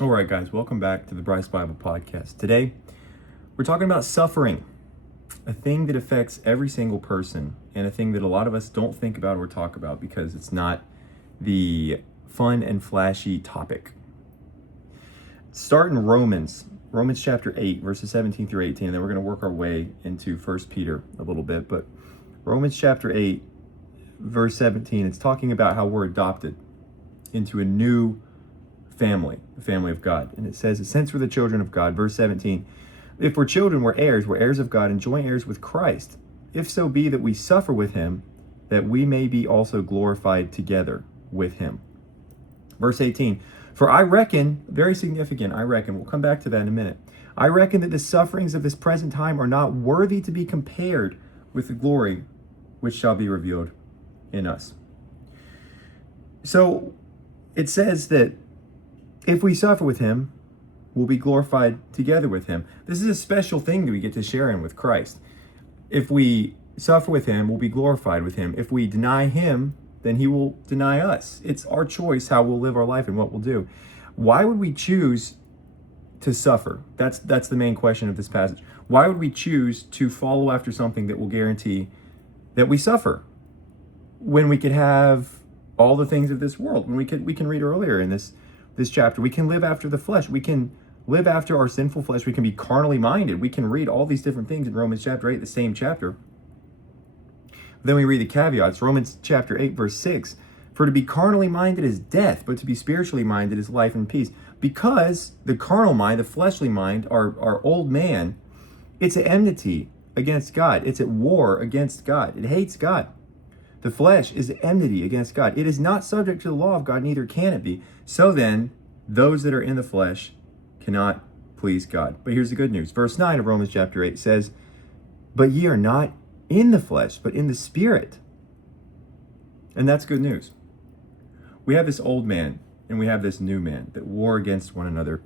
All right, guys, welcome back to the Bryce Bible Podcast. Today, we're talking about suffering, a thing that affects every single person, and a thing that a lot of us don't think about or talk about because it's not the fun and flashy topic. Start in Romans chapter 8, verses 17 through 18, and then we're going to work our way into 1 Peter a little bit. But Romans chapter 8, verse 17, it's talking about how we're adopted into a new family, the family of God. And it says, since we're the children of God, verse 17, if we're children, we're heirs of God and joint heirs with Christ, if so be that we suffer with him, that we may be also glorified together with him. Verse 18, for I reckon, very significant, we'll come back to that in a minute, I reckon that the sufferings of this present time are not worthy to be compared with the glory which shall be revealed in us. So it says that if we suffer with him, we'll be glorified together with him. This is a special thing that we get to share in with Christ. If we suffer with him, we'll be glorified with him. If we deny him, then he will deny us. It's our choice how we'll live our life and what we'll do. Why would we choose to suffer? That's the main question of this passage. Why would we choose to follow after something that will guarantee that we suffer when we could have all the things of this world? When we can read earlier in this chapter, we can live after the flesh. We can live after our sinful flesh. We can be carnally minded. We can read all these different things in Romans chapter 8, the same chapter. Then we read the caveats. Romans chapter 8, verse 6. For to be carnally minded is death, but to be spiritually minded is life and peace. Because the carnal mind, the fleshly mind, our old man, it's an enmity against God. It's at war against God. It hates God. The flesh is enmity against God. It is not subject to the law of God, neither can it be. So then, those that are in the flesh cannot please God. But here's the good news. Verse 9 of Romans chapter 8 says, but ye are not in the flesh, but in the Spirit. And that's good news. We have this old man and we have this new man that war against one another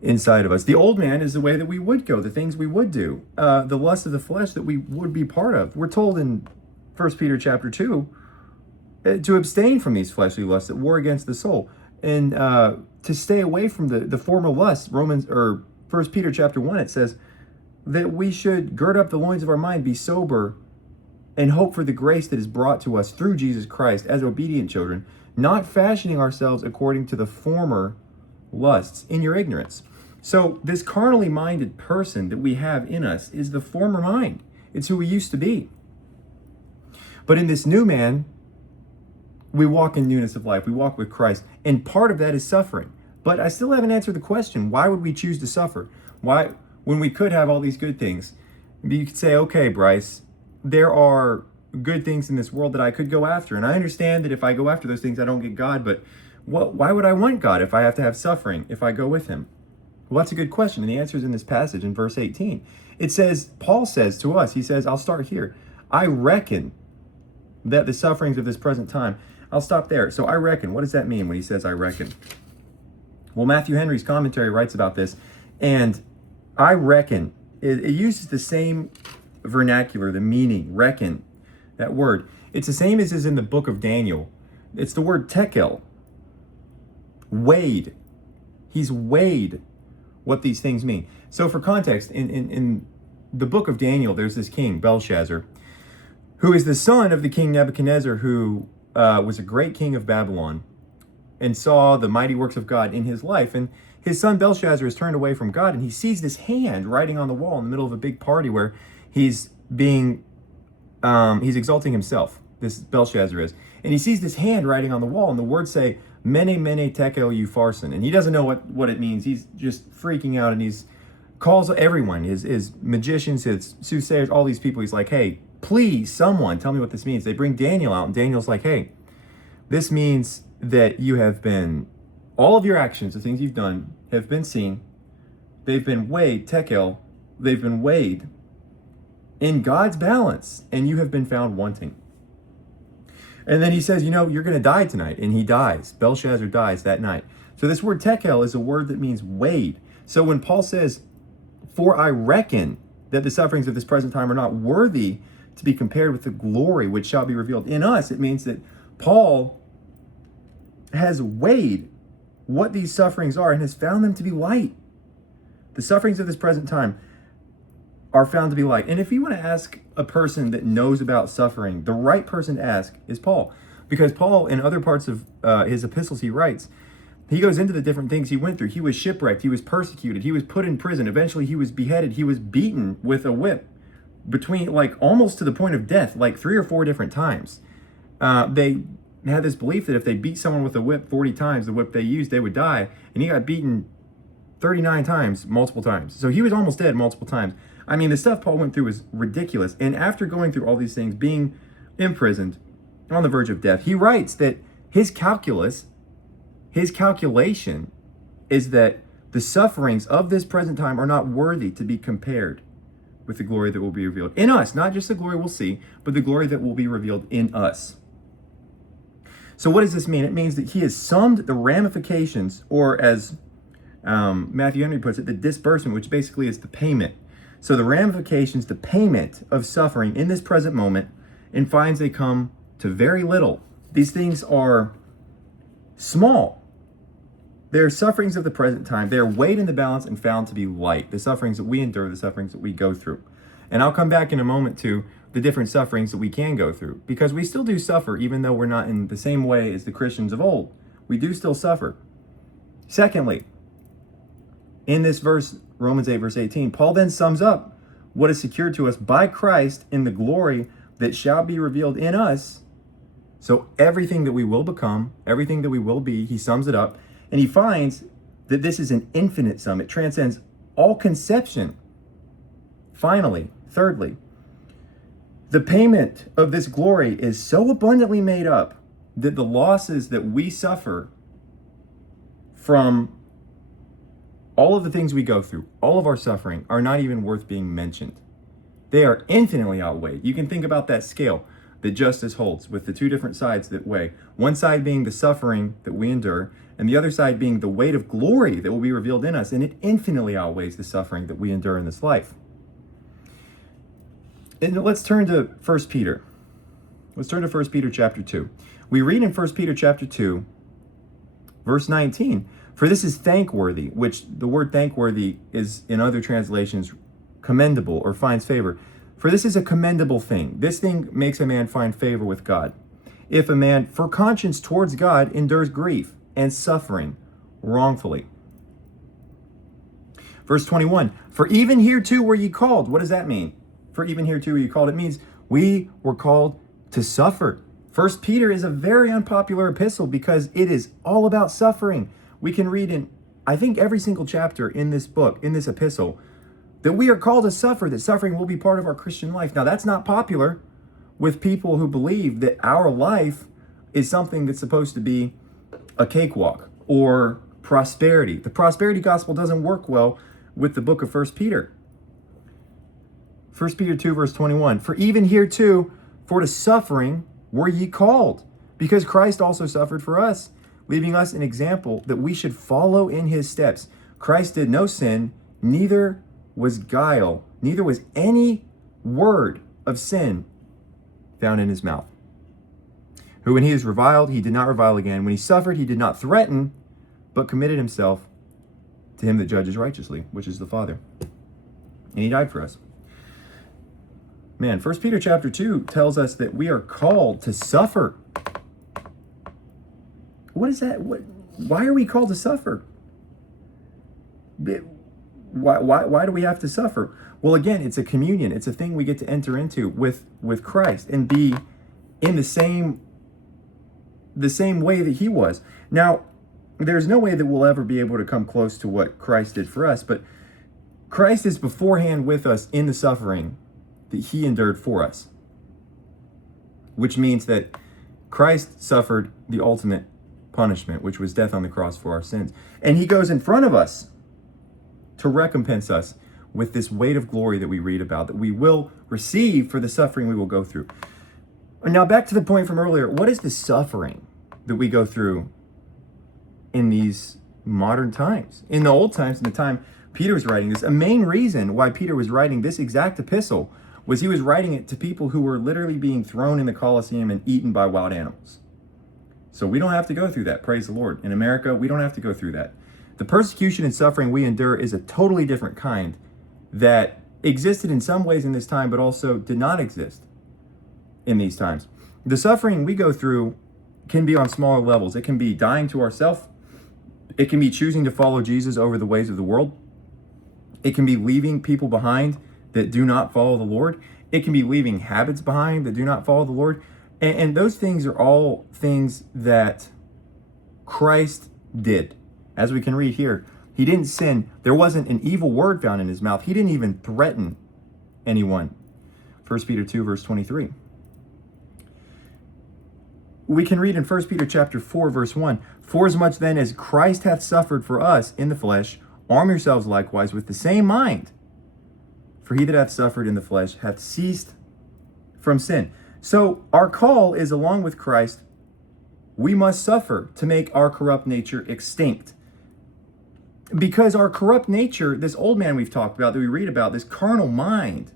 inside of us. The old man is the way that we would go, the things we would do, the lust of the flesh that we would be part of. We're told in 1 Peter chapter 2 to abstain from these fleshly lusts that war against the soul, and to stay away from the former lusts. 1 Peter chapter 1, it says that we should gird up the loins of our mind, be sober, and hope for the grace that is brought to us through Jesus Christ as obedient children, not fashioning ourselves according to the former lusts in your ignorance. So this carnally minded person that we have in us is the former mind. It's who we used to be. But in this new man, we walk in newness of life. We walk with Christ. And part of that is suffering. But I still haven't answered the question, why would we choose to suffer? Why, when we could have all these good things? You could say, okay, Bryce, there are good things in this world that I could go after. And I understand that if I go after those things, I don't get God. But why would I want God if I have to have suffering, if I go with him? Well, that's a good question. And the answer is in this passage in verse 18. It says, Paul says to us, he says, I'll start here. I reckon that the sufferings of this present time, I'll stop there. So I reckon, what does that mean when he says I reckon? Well, Matthew Henry's commentary writes about this, and I reckon, it uses the same vernacular, the meaning, reckon, that word. It's the same as is in the book of Daniel. It's the word tekel, weighed. He's weighed what these things mean. So for context, in the book of Daniel, there's this king, Belshazzar, who is the son of the king Nebuchadnezzar, who was a great king of Babylon and saw the mighty works of God in his life. And his son Belshazzar is turned away from God, and he sees this hand writing on the wall in the middle of a big party where he's exalting himself, this Belshazzar is. And he sees this hand writing on the wall, and the words say, Mene, mene, tekel, upharsin. And he doesn't know what it means. He's just freaking out, and he's calls everyone, his magicians, his soothsayers, all these people. He's like, hey, please, someone tell me what this means. They bring Daniel out, and Daniel's like, hey, this means that you have been, all of your actions, the things you've done, have been seen. They've been weighed, tekel, they've been weighed in God's balance, and you have been found wanting. And then he says, you're going to die tonight. And he dies. Belshazzar dies that night. So this word tekel is a word that means weighed. So when Paul says, for I reckon that the sufferings of this present time are not worthy to be compared with the glory which shall be revealed in us, it means that Paul has weighed what these sufferings are and has found them to be light. The sufferings of this present time are found to be light. And if you want to ask a person that knows about suffering, the right person to ask is Paul. Because Paul, in other parts of his epistles he writes, he goes into the different things he went through. He was shipwrecked, he was persecuted, he was put in prison. Eventually he was beheaded, he was beaten with a whip between, like, almost to the point of death, like 3 or 4 different times. They had this belief that if they beat someone with a whip 40 times, the whip they used, they would die. And he got beaten 39 times, multiple times. So he was almost dead multiple times. I mean, the stuff Paul went through was ridiculous. And after going through all these things, being imprisoned, on the verge of death, he writes that his calculation is that the sufferings of this present time are not worthy to be compared with the glory that will be revealed in us. Not just the glory we'll see, but the glory that will be revealed in us. So what does this mean? It means that he has summed the ramifications, or as Matthew Henry puts it, the disbursement, which basically is the payment. So the ramifications, the payment of suffering in this present moment, and finds they come to very little. These things are small. They're sufferings of the present time. They're weighed in the balance and found to be light. The sufferings that we endure, the sufferings that we go through. And I'll come back in a moment to the different sufferings that we can go through, because we still do suffer, even though we're not in the same way as the Christians of old. We do still suffer. Secondly, in this verse, Romans 8, verse 18, Paul then sums up what is secured to us by Christ in the glory that shall be revealed in us. So everything that we will become, everything that we will be, he sums it up, and he finds that this is an infinite sum. It transcends all conception. Finally, thirdly, the payment of this glory is so abundantly made up that the losses that we suffer from all of the things we go through, all of our suffering, are not even worth being mentioned. They are infinitely outweighed. You can think about that scale that justice holds with the two different sides that weigh. One side being the suffering that we endure, and the other side being the weight of glory that will be revealed in us. And it infinitely outweighs the suffering that we endure in this life. And let's turn to 1 Peter. Let's turn to 1 Peter chapter 2. We read in 1 Peter chapter 2, verse 19, "For this is thankworthy," which the word thankworthy is in other translations commendable or finds favor. "For this is a commendable thing. This thing makes a man find favor with God. If a man, for conscience towards God, endures grief and suffering wrongfully." Verse 21, "For even hereto were ye called." What does that mean? For even hereto were ye called. It means we were called to suffer. 1 Peter is a very unpopular epistle because it is all about suffering. We can read in, I think, every single chapter in this book, in this epistle, that we are called to suffer, that suffering will be part of our Christian life. Now, that's not popular with people who believe that our life is something that's supposed to be a cakewalk or prosperity. The prosperity gospel doesn't work well with the book of 1 Peter. 1 Peter 2, verse 21, "For even hereto, for to suffering were ye called, because Christ also suffered for us, leaving us an example that we should follow in his steps. Christ did no sin, neither was guile, neither was any word of sin found in his mouth. Who when he is reviled, he did not revile again. When he suffered, he did not threaten, but committed himself to him that judges righteously, which is the Father. And he died for us." Man, 1 Peter chapter 2 tells us that we are called to suffer. What is that? Why are we called to suffer? Why do we have to suffer? Well, again, it's a communion. It's a thing we get to enter into with Christ and be in the same way that he was. Now, there's no way that we'll ever be able to come close to what Christ did for us, but Christ is beforehand with us in the suffering that he endured for us, which means that Christ suffered the ultimate punishment, which was death on the cross for our sins. And he goes in front of us to recompense us with this weight of glory that we read about, that we will receive for the suffering we will go through. And now back to the point from earlier, what is the suffering that we go through in these modern times? In the old times, in the time Peter was writing this, a main reason why Peter was writing this exact epistle was he was writing it to people who were literally being thrown in the Colosseum and eaten by wild animals. So we don't have to go through that. Praise the Lord. In America, we don't have to go through that. The persecution and suffering we endure is a totally different kind that existed in some ways in this time, but also did not exist in these times. The suffering we go through can be on smaller levels. It can be dying to ourselves. It can be choosing to follow Jesus over the ways of the world. It can be leaving people behind that do not follow the Lord. It can be leaving habits behind that do not follow the Lord. And those things are all things that Christ did. As we can read here, he didn't sin. There wasn't an evil word found in his mouth. He didn't even threaten anyone. 1 Peter 2, verse 23. We can read in 1 Peter chapter 4, verse 1, "Forasmuch then as Christ hath suffered for us in the flesh, arm yourselves likewise with the same mind. For he that hath suffered in the flesh hath ceased from sin." So our call is, along with Christ, we must suffer to make our corrupt nature extinct. Because our corrupt nature, this old man we've talked about, that we read about, this carnal mind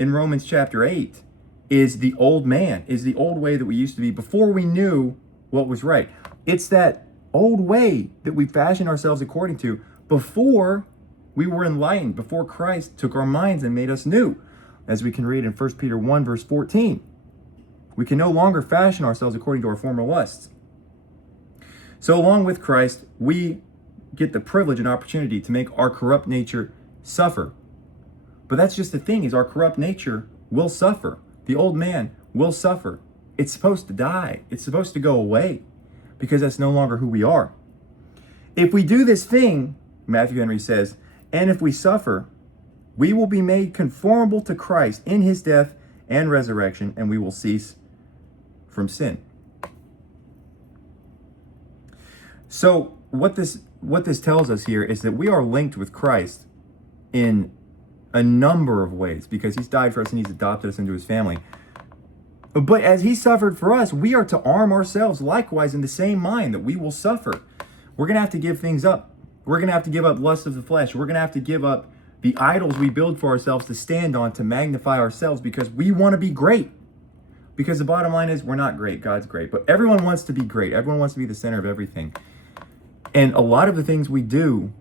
in Romans chapter 8, is the old man, is the old way that we used to be before we knew what was right. It's that old way that we fashion ourselves according to before we were enlightened, before Christ took our minds and made us new. As we can read in 1 Peter 1, verse 14. We can no longer fashion ourselves according to our former lusts. So along with Christ, we get the privilege and opportunity to make our corrupt nature suffer. But that's just the thing, is our corrupt nature will suffer. The old man will suffer. It's supposed to die. It's supposed to go away because that's no longer who we are. If we do this thing, Matthew Henry says, and if we suffer, we will be made conformable to Christ in his death and resurrection, and we will cease from sin. So what this tells us here is that we are linked with Christ in a number of ways because he's died for us and he's adopted us into his family. But as he suffered for us, we are to arm ourselves likewise in the same mind that we will suffer. We're going to have to give things up. We're going to have to give up lust of the flesh. We're going to have to give up the idols we build for ourselves to stand on, to magnify ourselves because we want to be great. Because the bottom line is we're not great. God's great. But everyone wants to be great. Everyone wants to be the center of everything. And a lot of the things we do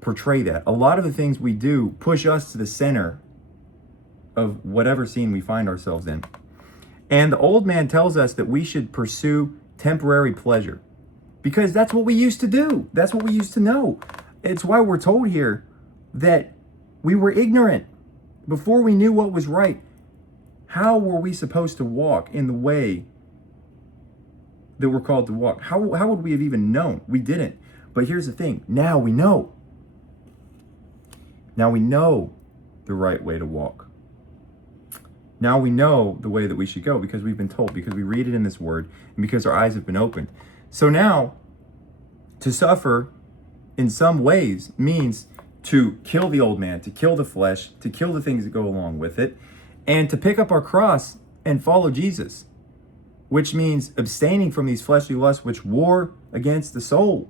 portray that. A lot of the things we do push us to the center of whatever scene we find ourselves in. And the old man tells us that we should pursue temporary pleasure because that's what we used to do. That's what we used to know. It's why we're told here that we were ignorant before we knew what was right. How were we supposed to walk in the way that we're called to walk? How would we have even known? We didn't. But here's the thing. Now we know. Now we know the right way to walk. Now we know the way that we should go because we've been told, because we read it in this word, and because our eyes have been opened. So now, to suffer in some ways means to kill the old man, to kill the flesh, to kill the things that go along with it, and to pick up our cross and follow Jesus, which means abstaining from these fleshly lusts which war against the soul.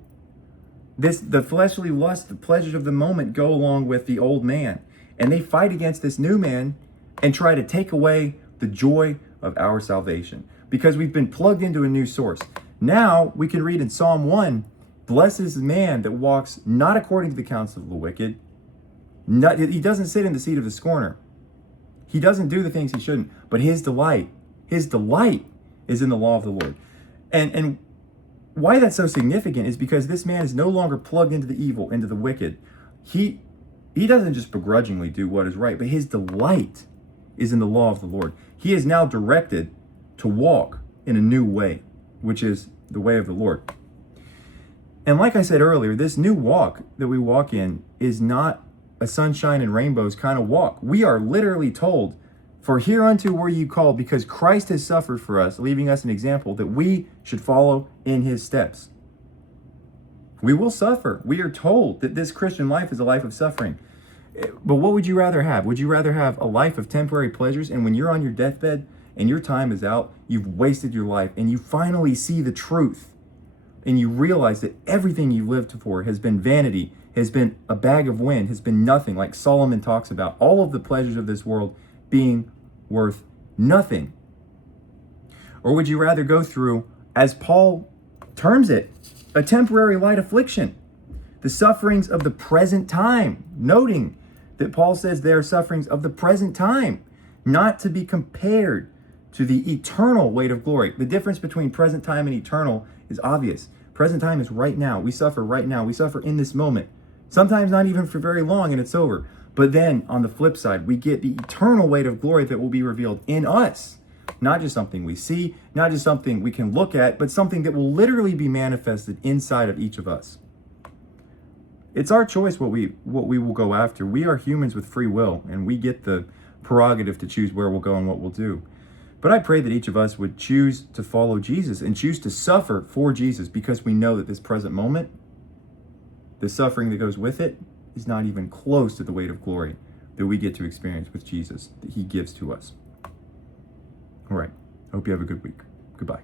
The fleshly lust, the pleasures of the moment go along with the old man, and they fight against this new man and try to take away the joy of our salvation because we've been plugged into a new source. Now we can read in Psalm 1, "Blessed is the man that walks not according to the counsel of the wicked." He doesn't sit in the seat of the scorner. He doesn't do the things he shouldn't, but his delight is in the law of the Lord. And why that's so significant is because this man is no longer plugged into the evil, into the wicked. He doesn't just begrudgingly do what is right, but his delight is in the law of the Lord. He is now directed to walk in a new way, which is the way of the Lord. And like I said earlier, this new walk that we walk in is not a sunshine and rainbows kind of walk. We are literally told, "For hereunto were you called," because Christ has suffered for us, leaving us an example that we should follow in his steps. We will suffer. We are told that this Christian life is a life of suffering. But what would you rather have? Would you rather have a life of temporary pleasures, and when you're on your deathbed and your time is out, you've wasted your life, and you finally see the truth, and you realize that everything you lived for has been vanity, has been a bag of wind, has been nothing, like Solomon talks about, all of the pleasures of this world being worth nothing? Or would you rather go through as Paul terms it, a temporary light affliction. The sufferings of the present time, noting that Paul says they are sufferings of the present time, not to be compared to the eternal weight of glory. The difference between present time and eternal is obvious. Present time is right now. We suffer right now. We suffer in this moment. Sometimes not even for very long and it's over. But then on the flip side, we get the eternal weight of glory that will be revealed in us. Not just something we see, not just something we can look at, but something that will literally be manifested inside of each of us. It's our choice what we will go after. We are humans with free will, and we get the prerogative to choose where we'll go and what we'll do. But I pray that each of us would choose to follow Jesus and choose to suffer for Jesus, because we know that this present moment, the suffering that goes with it, is not even close to the weight of glory that we get to experience with Jesus, that he gives to us. All right. I hope you have a good week. Goodbye.